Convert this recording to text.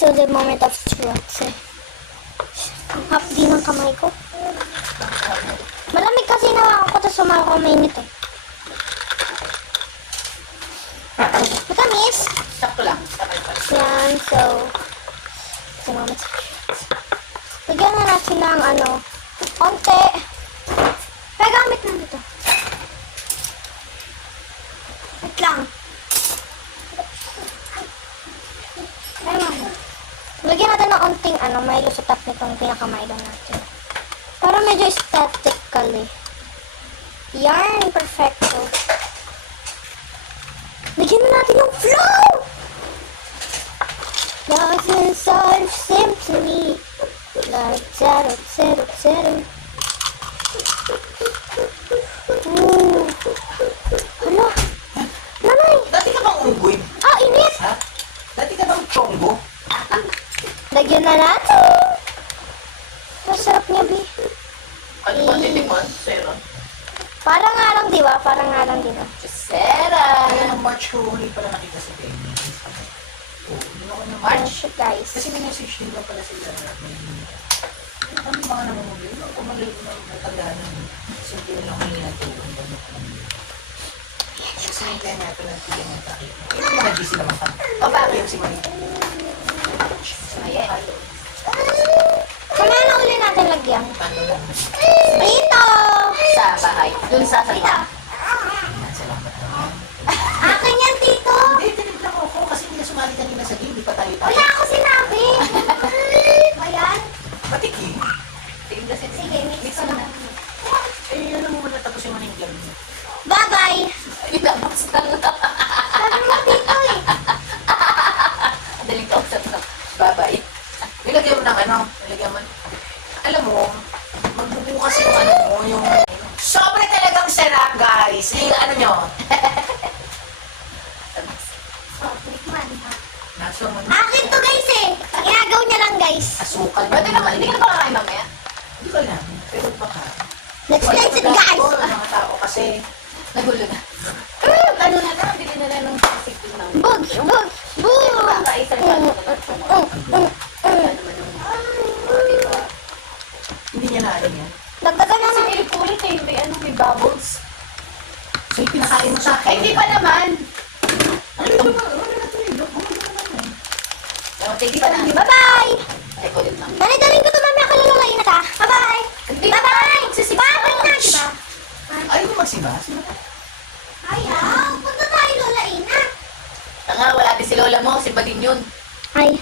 guys, so the moment of truth. Ang hapdi ng kamay ko. Malamig kasi na ako tapos sumako mainit eh. Matamis. Sakto lang. Yan, so the moment of truth. Lagyan na natin ng konti. Pagamit na dito. Wait lang. Lagyan natin ng onting Milo sa top nitong pinaka-Milo natin. Para medyo aesthetically. Yarn, perfecto. Lagyan na natin yung flow! Dozens are symphony. Like zero, zero, zero. Ooh. Hala? Nanay! Dati ka bang unggoy? Ah, init! Ha? Dati ka bang chonggo? Lagyan na natin. Masarap niya, Bi. Ano ba titikman? Sarah. Parang nga lang, di ba? Parang nga lang, di ba? Sarah! Kaya ng March ko huli pala nakita si Penny. Oo, hindi ako ng March. March, guys. Kasi may message din lang pala sila. Ano mga namumuli? Kung maliit na matandaan na. Simple lang ang hingin natin. Kaya natin ang tigyan ng takip. Yung mga busy naman ka. O bakit si Mami? Ayan. Kaya na uli natin lagyan. Paano lang? Dito! Sa bahay. Doon sa Dito! Salamat. Akin yan, Tito! Hindi, tinignan ko ako kasi hindi na sumali kanina sa game. Di pa tayo tayo. Wala ako sinabi! Ayan. Matiki. Tingnan siya. Sige, mix ko na. Eh, alam mo muna tapos yung maning game. Bye-bye! Ayun na, box lang. Sabi mo, Tito eh. Daling kausap na. Bye-bye. Nilagyan mo ng nilagyan mo. Alam mo, magbubukas yung mo, yung... Sobre talagang sarap, guys. Yung nyo. Naso mo. Akin to, guys eh. Ginagaw niya lang, guys. Asukal. Ba't hindi ka na makakain mamaya? Hindi ko alam. Pero baka. Let's taste it, guys! Mga tao kasi nagulo na. Ano na lang, bili na lang ng plastic ng... Bug! Bug! Bug! Baka isa na hindi niya na alam yan. Dagdagan na Kasi naman. may kulit eh, may bubbles. So yung pinakain mo sa akin? Hindi pa naman. Ano ito ba? Ano na ito eh? Hindi pa naman. Bye-bye! Ay, kulit lang. Dali-daling ko to, mamaya kalululayin na ta. Bye-bye! Bye-bye! Bye-bye na! Diba? Ayaw mo magsiba? Ayaw! Punta tayo lulayin na! Tanga, wala din si lola mo, si Badin yun. Ay,